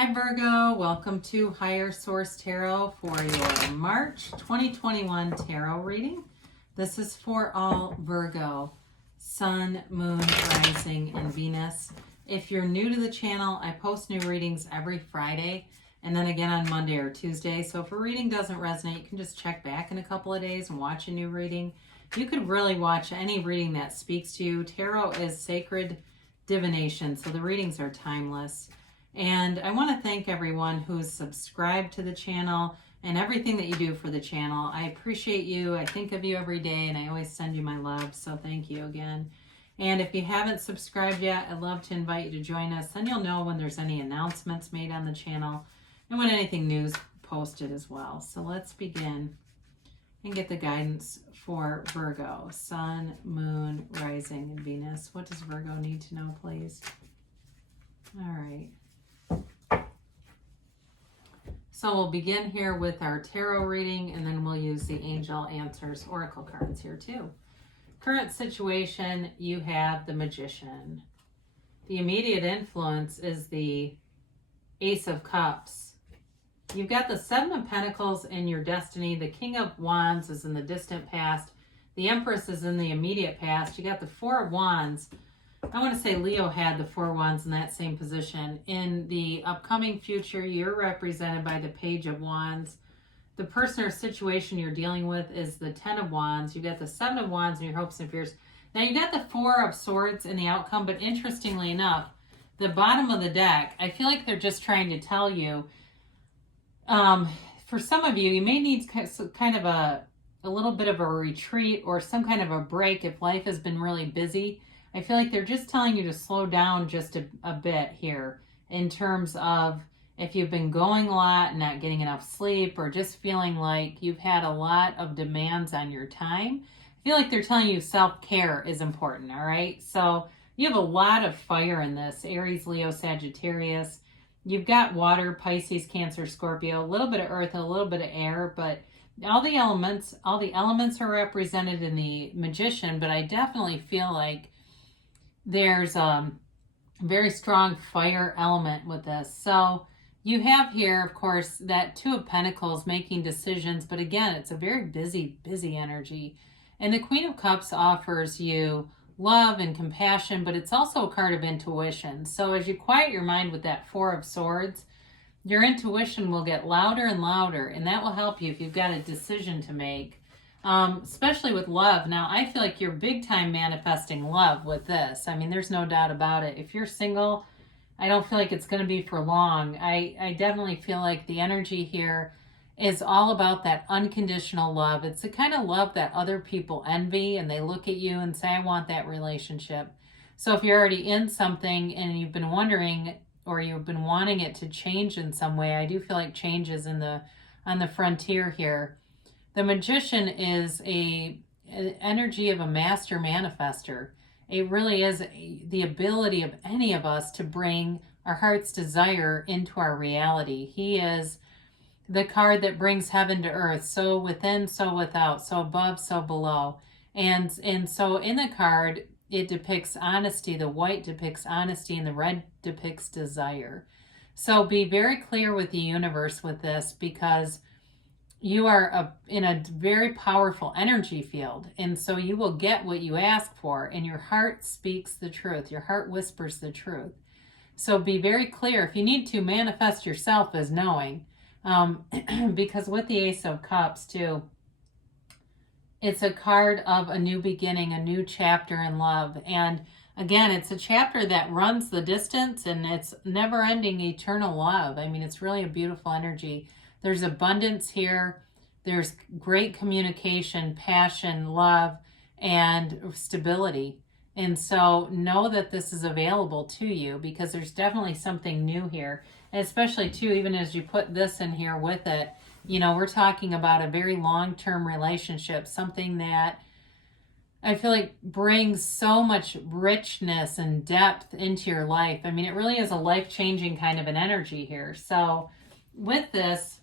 Hi Virgo, welcome to Higher Source Tarot for your March 2021 tarot reading. This is for all Virgo, Sun, Moon, Rising, and Venus. If you're new to the channel, I post new readings every Friday and then again on Monday or Tuesday. So if a reading doesn't resonate, you can just check back in a couple of days and watch a new reading. You could really watch any reading that speaks to you. Tarot is sacred divination, so the readings are timeless. And I want to thank everyone who's subscribed to the channel and everything that you do for the channel. I appreciate you. I think of you every day and I always send you my love. So thank you again. And if you haven't subscribed yet, I'd love to invite you to join us. Then you'll know when there's any announcements made on the channel and when anything new is posted as well. So let's begin and get the guidance for Virgo, Sun, Moon, Rising, and Venus. What does Virgo need to know, please? All right. So we'll begin here with our tarot reading, and then we'll use the Angel Answers Oracle cards here too. Current situation, you have the Magician. The immediate influence is the Ace of Cups. You've got the Seven of Pentacles in your destiny. The King of Wands is in the distant past. The Empress is in the immediate past. You got the Four of Wands. I want to say Leo had the Four Wands in that same position. In the upcoming future, you're represented by the Page of Wands. The person or situation you're dealing with is the Ten of Wands. You got the Seven of Wands in your hopes and fears. Now you got the Four of Swords in the outcome, but interestingly enough, the bottom of the deck, I feel like they're just trying to tell you, for some of you, you may need kind of a little bit of a retreat or some kind of a break if life has been really busy. I feel like they're just telling you to slow down just a bit here in terms of if you've been going a lot and not getting enough sleep or just feeling like you've had a lot of demands on your time. I feel like they're telling you self-care is important, all right? So you have a lot of fire in this, Aries, Leo, Sagittarius. You've got water, Pisces, Cancer, Scorpio, a little bit of earth, a little bit of air, but all the elements are represented in the Magician, but I definitely feel like there's a very strong fire element with this. So you have here, of course, that Two of Pentacles making decisions, but again, it's a very busy energy. And the Queen of Cups offers you love and compassion, but it's also a card of intuition. So as you quiet your mind with that Four of Swords, your intuition will get louder and louder, and that will help you if you've got a decision to make. Especially with love. Now, I feel like you're big time manifesting love with this. I mean, there's no doubt about it. If you're single, I don't feel like it's going to be for long. I definitely feel like the energy here is all about that unconditional love. It's the kind of love that other people envy and they look at you and say, I want that relationship. So if you're already in something and you've been wondering or you've been wanting it to change in some way, I do feel like change is on the frontier here. The Magician is an energy of a master manifester. It really is the ability of any of us to bring our heart's desire into our reality. He is the card that brings heaven to earth, so within, so without, so above, so below. And so in the card, it depicts honesty. The white depicts honesty and the red depicts desire. So be very clear with the universe with this, because you are in a very powerful energy field, and so you will get what you ask for, and your heart speaks the truth. Your heart whispers the truth. So be very clear. If you need to, manifest yourself as knowing, because with the Ace of Cups too, it's a card of a new beginning, a new chapter in love. And again, it's a chapter that runs the distance, and it's never-ending eternal love. I mean, it's really a beautiful energy. There's abundance here. There's great communication, passion, love, and stability. And so know that this is available to you, because there's definitely something new here. And especially too, even as you put this in here with it, you know, we're talking about a very long-term relationship, something that I feel like brings so much richness and depth into your life. I mean, it really is a life-changing kind of an energy here. So with this,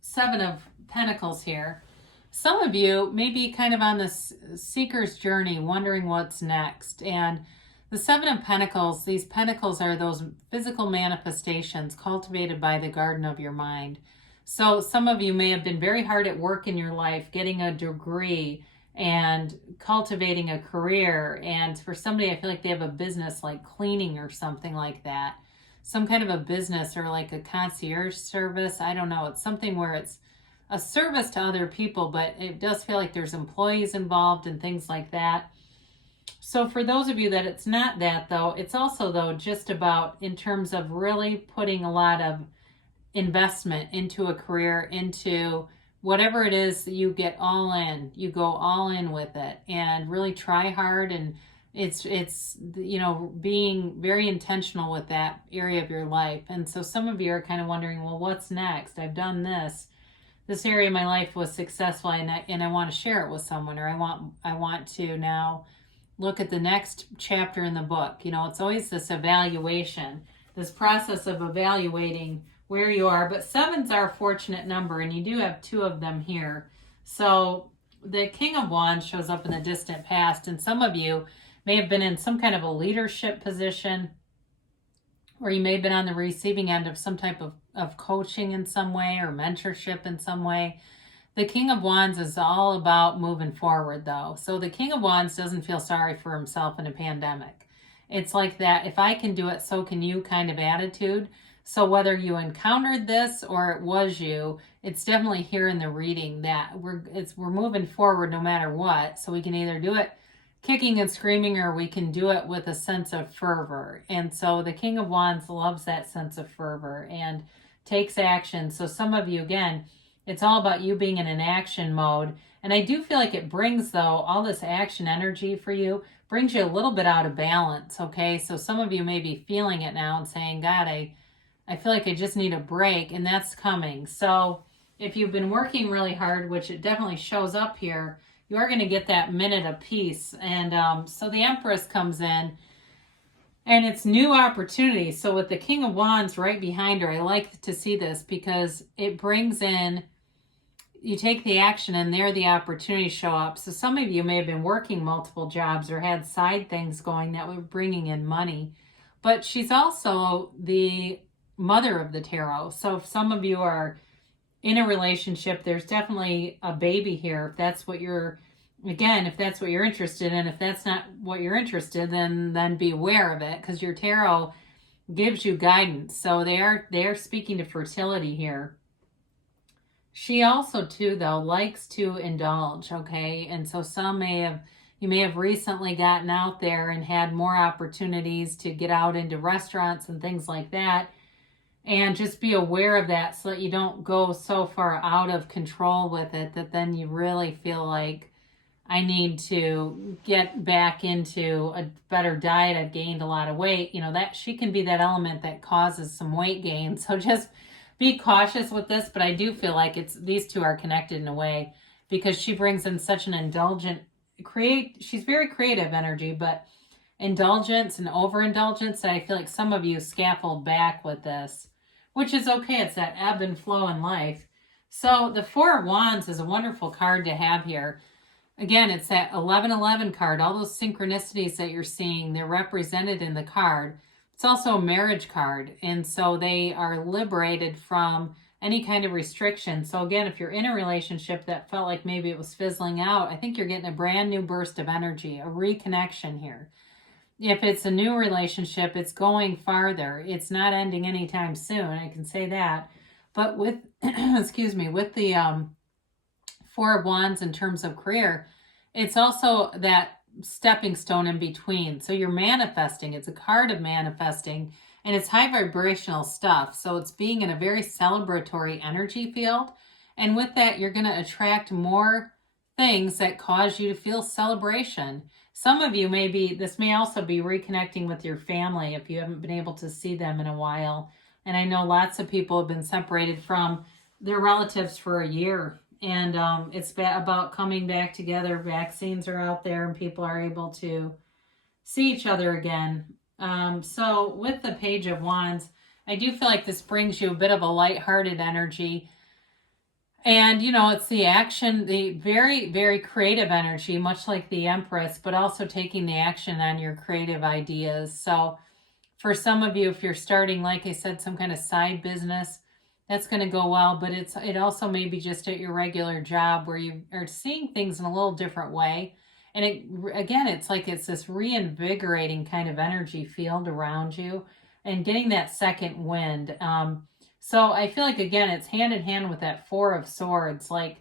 Seven of Pentacles here, some of you may be kind of on this seeker's journey, wondering what's next. And The Seven of Pentacles, these pentacles are those physical manifestations cultivated by the garden of your mind. So some of you may have been very hard at work in your life, getting a degree and cultivating a career. And for somebody, I feel like they have a business like cleaning or something like that. Some kind of a business or like a concierge service. I don't know. It's something where it's a service to other people, but it does feel like there's employees involved and things like that. So for those of you that it's not that, though, it's also, though, just about in terms of really putting a lot of investment into a career, into whatever it is that you get all in, you go all in with it and really try hard. And it's being very intentional with that area of your life. And so some of you are kind of wondering, well, what's next? I've done this area of my life was successful, and I want to share it with someone, or I want to now look at the next chapter in the book. It's always this evaluation, this process of evaluating where you are. But seven's our fortunate number, and you do have two of them here. So the King of Wands shows up in the distant past, and some of you may have been in some kind of a leadership position, or you may have been on the receiving end of some type of coaching in some way, or mentorship in some way. The King of Wands is all about moving forward, though. So the King of Wands doesn't feel sorry for himself in a pandemic. It's like that, if I can do it, so can you kind of attitude. So whether you encountered this or it was you, it's definitely here in the reading that we're moving forward no matter what. So we can either do it kicking and screaming, or we can do it with a sense of fervor. And so the King of Wands loves that sense of fervor and takes action. So some of you, again, it's all about you being in an action mode. And I do feel like it brings, though, all this action energy for you, brings you a little bit out of balance, okay? So some of you may be feeling it now and saying, God, I feel like I just need a break, and that's coming. So if you've been working really hard, which it definitely shows up here, you are going to get that minute of peace. And so the Empress comes in, and it's new opportunity. So with the King of Wands right behind her, I like to see this because it brings in, you take the action and there the opportunities show up. So some of you may have been working multiple jobs or had side things going that were bringing in money. But she's also the mother of the tarot. So if some of you are in a relationship, there's definitely a baby here. If that's what you're, again, if that's what you're interested in. If that's not what you're interested in, then be aware of it, because your tarot gives you guidance. So they are speaking to fertility here. She also, too, though, likes to indulge, okay? And so you may have recently gotten out there and had more opportunities to get out into restaurants and things like that. And just be aware of that so that you don't go so far out of control with it that then you really feel like, I need to get back into a better diet. I've gained a lot of weight. That she can be that element that causes some weight gain. So just be cautious with this. But I do feel like these two are connected in a way, because she brings in such an indulgent, she's very creative energy, but indulgence and overindulgence that I feel like some of you scaffold back with this, which is okay. It's that ebb and flow in life. So the Four of Wands is a wonderful card to have here. Again, it's that 1111 card. All those synchronicities that you're seeing, they're represented in the card. It's also a marriage card. And so they are liberated from any kind of restriction. So again, if you're in a relationship that felt like maybe it was fizzling out, I think you're getting a brand new burst of energy, a reconnection here. If it's a new relationship, it's going farther. It's not ending anytime soon. I can say that. But with, with the Four of Wands in terms of career, it's also that stepping stone in between. So you're manifesting. It's a card of manifesting, and it's high vibrational stuff. So it's being in a very celebratory energy field. And with that, you're going to attract more things that cause you to feel celebration. Some of you this may also be reconnecting with your family if you haven't been able to see them in a while. And I know lots of people have been separated from their relatives for a year. And it's about coming back together. Vaccines are out there and people are able to see each other again. So with the Page of Wands, I do feel like this brings you a bit of a lighthearted energy. And, you know, it's the action, the very, very creative energy, much like the Empress, but also taking the action on your creative ideas. So for some of you, if you're starting, like I said, some kind of side business, that's going to go well. But it also may be just at your regular job where you are seeing things in a little different way. And again, it's like it's this reinvigorating kind of energy field around you and getting that second wind. So I feel like, again, it's hand in hand with that Four of Swords. Like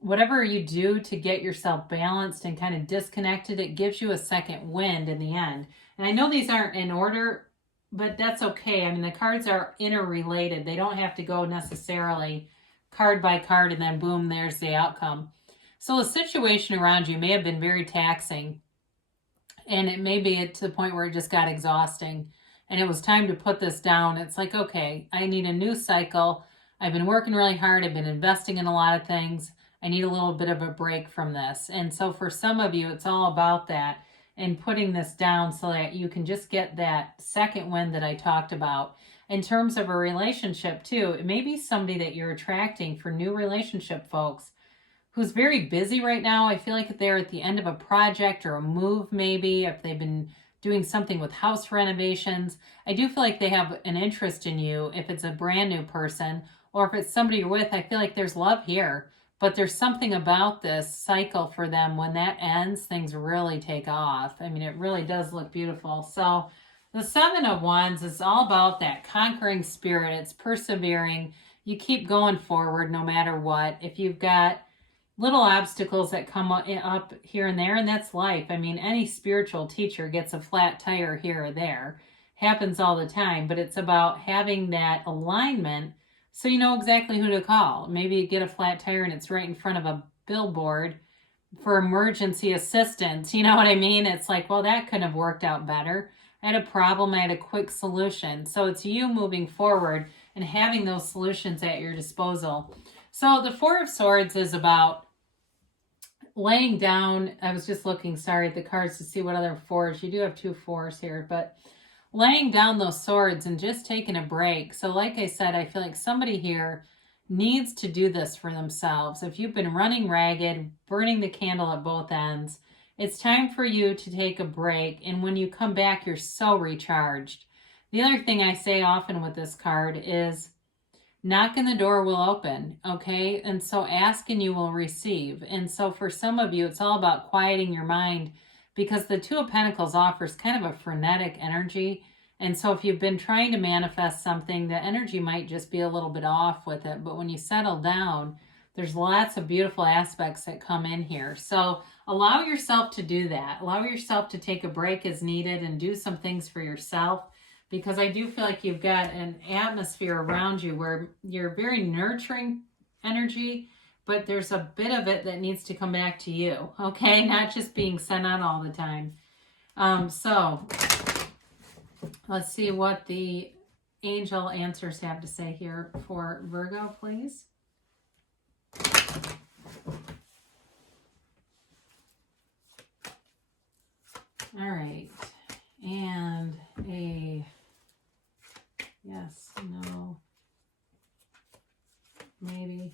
whatever you do to get yourself balanced and kind of disconnected, it gives you a second wind in the end. And I know these aren't in order, but that's okay. I mean, the cards are interrelated. They don't have to go necessarily card by card and then boom, there's the outcome. So the situation around you may have been very taxing, and it may be to the point where it just got exhausting and it was time to put this down. It's like, okay, I need a new cycle. I've been working really hard. I've been investing in a lot of things. I need a little bit of a break from this. And so for some of you, it's all about that and putting this down so that you can just get that second wind that I talked about. In terms of a relationship too, it may be somebody that you're attracting for new relationship folks who's very busy right now. I feel like they're at the end of a project or a move, maybe if they've been doing something with house renovations. I do feel like they have an interest in you if it's a brand new person, or if it's somebody you're with. I feel like there's love here, but there's something about this cycle for them. When that ends, things really take off. I mean, it really does look beautiful. So the Seven of Wands is all about that conquering spirit. It's persevering. You keep going forward no matter what. If you've got little obstacles that come up here and there, and that's life. I mean, any spiritual teacher gets a flat tire here or there. Happens all the time, but it's about having that alignment so you know exactly who to call. Maybe you get a flat tire and it's right in front of a billboard for emergency assistance. You know what I mean? It's like, well, that could have worked out better. I had a problem, I had a quick solution. So it's you moving forward and having those solutions at your disposal. So the Four of Swords is about laying down. I was just looking, at the cards to see what other fours. You do have two fours here, but laying down those swords and just taking a break. So like I said, I feel like somebody here needs to do this for themselves. If you've been running ragged, burning the candle at both ends, it's time for you to take a break. And when you come back, you're so recharged. The other thing I say often with this card is knock and the door will open, okay? And so ask and you will receive. And so for some of you, it's all about quieting your mind, because the Two of Pentacles offers kind of a frenetic energy. And so if you've been trying to manifest something, the energy might just be a little bit off with it. But when you settle down, there's lots of beautiful aspects that come in here. So allow yourself to do that. Allow yourself to take a break as needed and do some things for yourself, because I do feel like you've got an atmosphere around you where you're very nurturing energy, but there's a bit of it that needs to come back to you, okay? Not just being sent out all the time. So let's see what the angel answers have to say here for Virgo, please. All right. And a yes, no, maybe.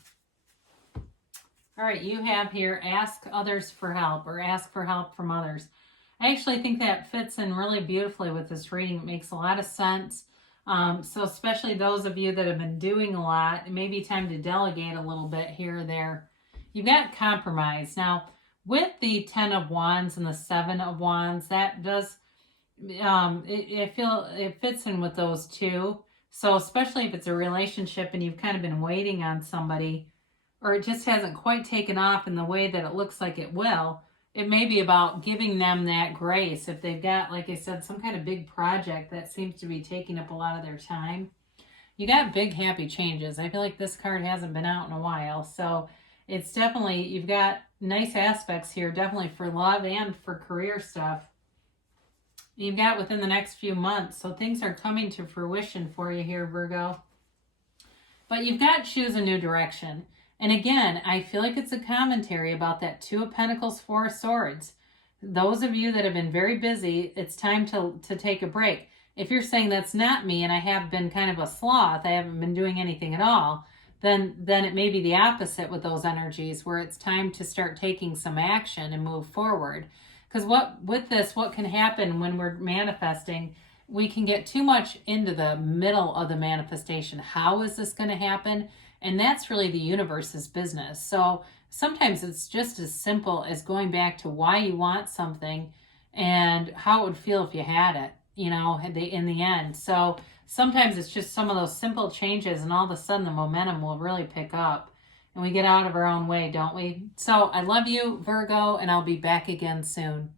All right, you have here, ask others for help, or ask for help from others. I actually think that fits in really beautifully with this reading. It makes a lot of sense. So especially those of you that have been doing a lot, it may be time to delegate a little bit here or there. You've got compromise. Now, with the 10 of Wands and the 7 of Wands, that does, I feel it fits in with those two. So especially if it's a relationship and you've kind of been waiting on somebody, or it just hasn't quite taken off in the way that it looks like it will, it may be about giving them that grace. If they've got, like I said, some kind of big project that seems to be taking up a lot of their time, you got big happy changes. I feel like this card hasn't been out in a while. So it's definitely, you've got nice aspects here, definitely for love and for career stuff. You've got within the next few months. So things are coming to fruition for you here, Virgo. But you've got to choose a new direction. And again, I feel like it's a commentary about that 2 of Pentacles, 4 of Swords. Those of you that have been very busy, it's time to take a break. If you're saying that's not me and I have been kind of a sloth, I haven't been doing anything at all, then it may be the opposite with those energies, where it's time to start taking some action and move forward. Because what can happen when we're manifesting, we can get too much into the middle of the manifestation. How is this going to happen? And that's really the universe's business. So sometimes it's just as simple as going back to why you want something and how it would feel if you had it, in the end. So sometimes it's just some of those simple changes, and all of a sudden the momentum will really pick up and we get out of our own way, don't we? So I love you, Virgo, and I'll be back again soon.